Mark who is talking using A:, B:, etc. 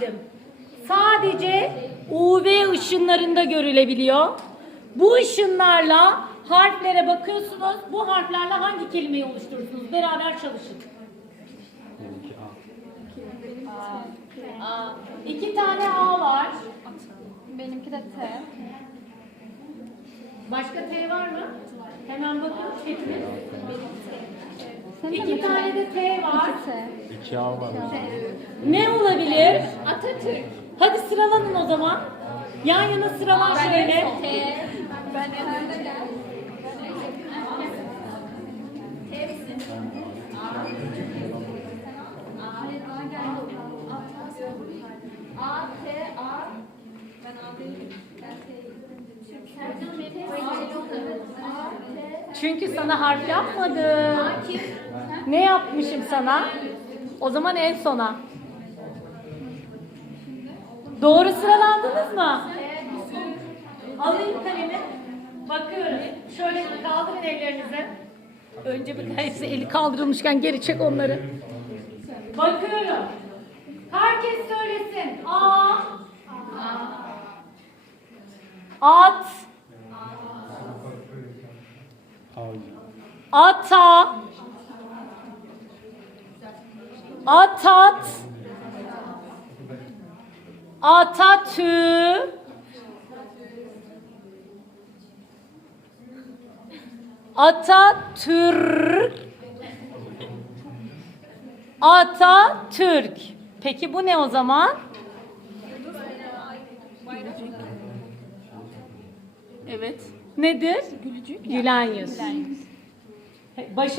A: çizdim. Sadece UV ışınlarında görülebiliyor. Bu ışınlarla harflere bakıyorsunuz. Bu harflerle hangi kelimeyi oluşturursunuz? Beraber çalışın. A. İki tane A var.
B: Benimki de T.
A: Başka T var mı? Hemen bakın hepiniz. İki tane de T var.
B: T.
C: İki A var.
A: Ne olabilir?
B: Atatürk.
A: Hadi sıralanın o zaman. Yan yana sıralan şöyle.
B: T. Ben en. A, T, A. Ben A değilim. Ben T.
A: Çünkü sana harf yapmadım. Ne yapmışım sana? O zaman en sona. Doğru sıralandınız mı? Alayım kalemi. Bakıyorum. Şöyle kaldırın ellerinizi. Önce bir hepsi eli kaldırılmışken geri çek onları. Bakıyorum. Herkes söylesin. A. At. Ata. Atat. Atatü. Atatürk. Atatürk. Peki bu ne o zaman?
B: Evet.
A: Nedir?
B: Gülücük.
A: Gülen yüz. Baş